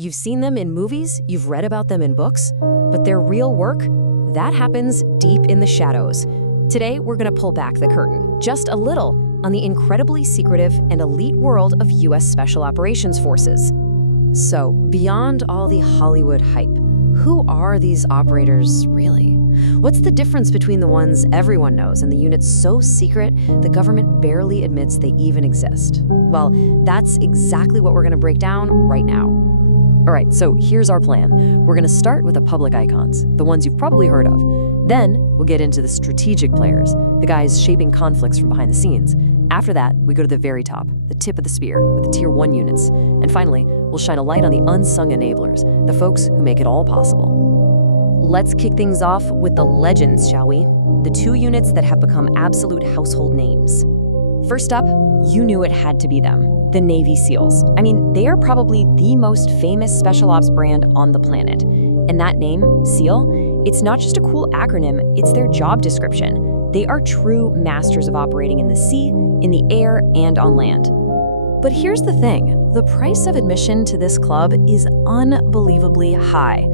You've seen them in movies, you've read about them in books, but their real work, that happens deep in the shadows. Today, we're going to pull back the curtain, just a little, on the incredibly secretive and elite world of U.S. Special Operations Forces. So, beyond all the Hollywood hype, who are these operators really? What's the difference between the ones everyone knows and the units so secret the government barely admits they even exist? Well, that's exactly what we're going to break down right now. All right, so here's our plan. We're going to start with the public icons, the ones you've probably heard of. Then, we'll get into the strategic players, the guys shaping conflicts from behind the scenes. After that, we go to the very top, the tip of the spear, with the Tier 1 units. And finally, we'll shine a light on the unsung enablers, the folks who make it all possible. Let's kick things off with the legends, shall we? The two units that have become absolute household names. First up, you knew it had to be them, the Navy SEALs. I mean, they are probably the most famous special ops brand on the planet. And that name, SEAL, it's not just a cool acronym, it's their job description. They are true masters of operating in the sea, in the air, and on land. But here's the thing, the price of admission to this club is unbelievably high.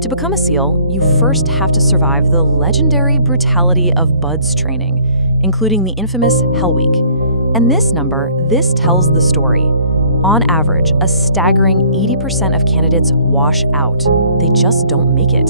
To become a SEAL, you first have to survive the legendary brutality of BUD/S training, including the infamous Hell Week. And this tells the story. On average, a staggering 80% of candidates wash out. They just don't make it.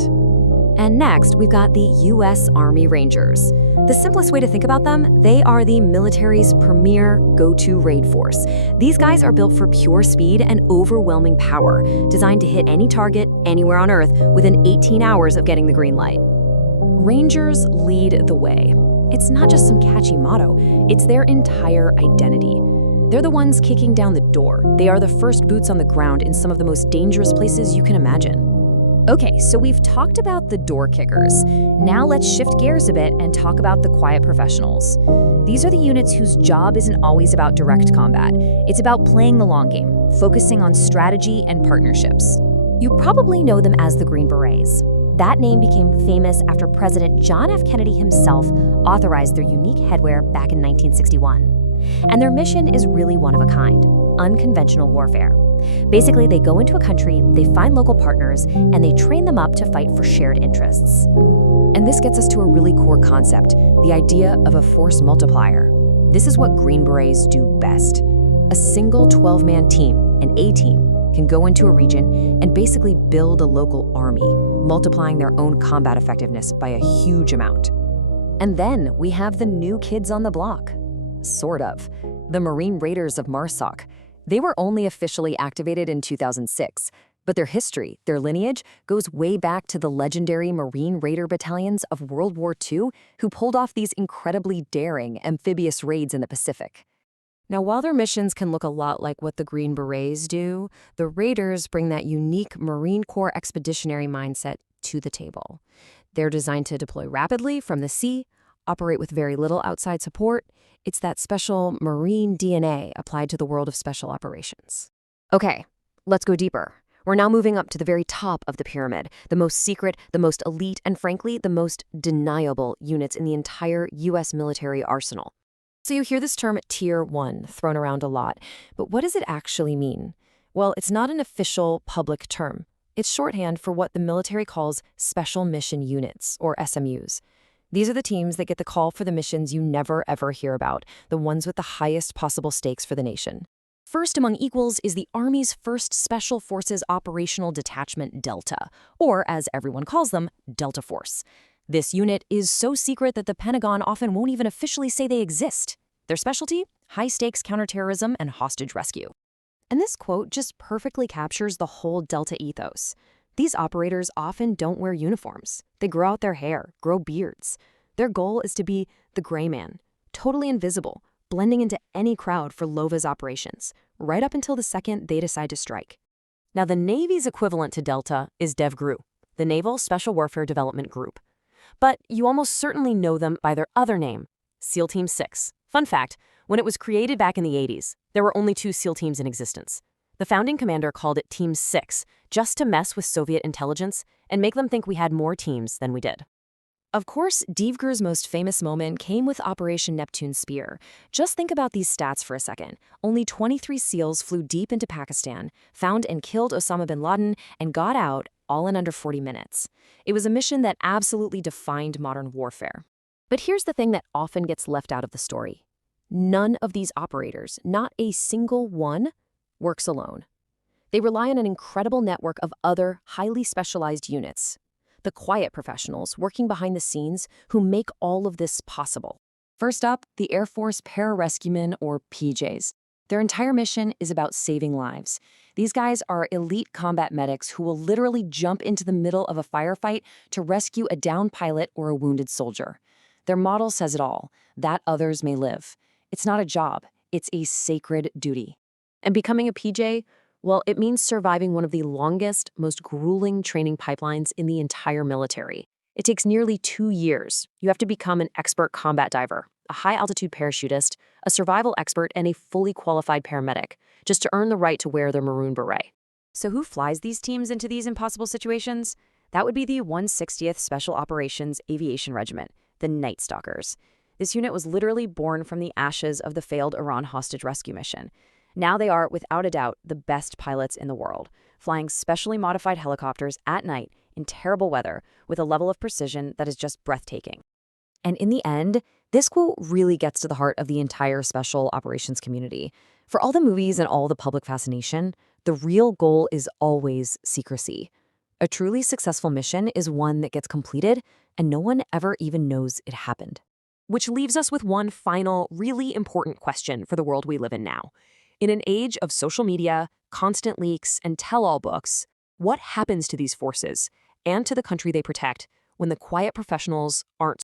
And next, we've got the U.S. Army Rangers. The simplest way to think about them, they are the military's premier go-to raid force. These guys are built for pure speed and overwhelming power, designed to hit any target, anywhere on Earth, within 18 hours of getting the green light. Rangers lead the way. It's not just some catchy motto, it's their entire identity. They're the ones kicking down the door. They are the first boots on the ground in some of the most dangerous places you can imagine. Okay, so we've talked about the door kickers. Now let's shift gears a bit and talk about the quiet professionals. These are the units whose job isn't always about direct combat. It's about playing the long game, focusing on strategy and partnerships. You probably know them as the Green Berets. That name became famous after President John F. Kennedy himself authorized their unique headwear back in 1961. And their mission is really one of a kind, unconventional warfare. Basically, they go into a country, they find local partners, and they train them up to fight for shared interests. And this gets us to a really core concept, the idea of a force multiplier. This is what Green Berets do best. A single 12-man team, an A-team, can go into a region and basically build a local army, multiplying their own combat effectiveness by a huge amount. And then we have the new kids on the block. Sort of. The Marine Raiders of MARSOC. They were only officially activated in 2006, but their history, their lineage, goes way back to the legendary Marine Raider battalions of World War II who pulled off these incredibly daring amphibious raids in the Pacific. Now, while their missions can look a lot like what the Green Berets do, the Raiders bring that unique Marine Corps expeditionary mindset to the table. They're designed to deploy rapidly from the sea, operate with very little outside support. It's that special Marine DNA applied to the world of special operations. Okay, let's go deeper. We're now moving up to the very top of the pyramid, the most secret, the most elite, and frankly, the most deniable units in the entire U.S. military arsenal. So you hear this term Tier 1 thrown around a lot, but what does it actually mean? Well, it's not an official public term. It's shorthand for what the military calls Special Mission Units, or SMUs. These are the teams that get the call for the missions you never ever hear about, the ones with the highest possible stakes for the nation. First among equals is the Army's 1st Special Forces Operational Detachment Delta, or as everyone calls them, Delta Force. This unit is so secret that the Pentagon often won't even officially say they exist. Their specialty? High-stakes counterterrorism and hostage rescue. And this quote just perfectly captures the whole Delta ethos. These operators often don't wear uniforms. They grow out their hair, grow beards. Their goal is to be the gray man, totally invisible, blending into any crowd for LOVA's operations, right up until the second they decide to strike. Now, the Navy's equivalent to Delta is DEVGRU, the Naval Special Warfare Development Group. But you almost certainly know them by their other name, SEAL Team 6. Fun fact, when it was created back in the 80s, there were only 2 SEAL teams in existence. The founding commander called it Team 6, just to mess with Soviet intelligence and make them think we had more teams than we did. Of course, DEVGRU's most famous moment came with Operation Neptune Spear. Just think about these stats for a second. Only 23 SEALs flew deep into Pakistan, found and killed Osama bin Laden, and got out all in under 40 minutes. It was a mission that absolutely defined modern warfare. But here's the thing that often gets left out of the story. None of these operators, not a single one, works alone. They rely on an incredible network of other, highly specialized units. The quiet professionals working behind the scenes who make all of this possible. First up, the Air Force Pararescuemen, or PJs. Their entire mission is about saving lives. These guys are elite combat medics who will literally jump into the middle of a firefight to rescue a downed pilot or a wounded soldier. Their motto says it all, that others may live. It's not a job, it's a sacred duty. And becoming a PJ, well, it means surviving one of the longest, most grueling training pipelines in the entire military. It takes nearly 2 years. You have to become an expert combat diver, a high-altitude parachutist, a survival expert, and a fully qualified paramedic, just to earn the right to wear their maroon beret. So who flies these teams into these impossible situations? That would be the 160th Special Operations Aviation Regiment, the Night Stalkers. This unit was literally born from the ashes of the failed Iran hostage rescue mission. Now they are, without a doubt, the best pilots in the world, flying specially modified helicopters at night in terrible weather with a level of precision that is just breathtaking. And in the end, this quote really gets to the heart of the entire special operations community. For all the movies and all the public fascination, the real goal is always secrecy. A truly successful mission is one that gets completed and no one ever even knows it happened. Which leaves us with one final, really important question for the world we live in now. In an age of social media, constant leaks, and tell-all books, what happens to these forces and to the country they protect when the quiet professionals aren't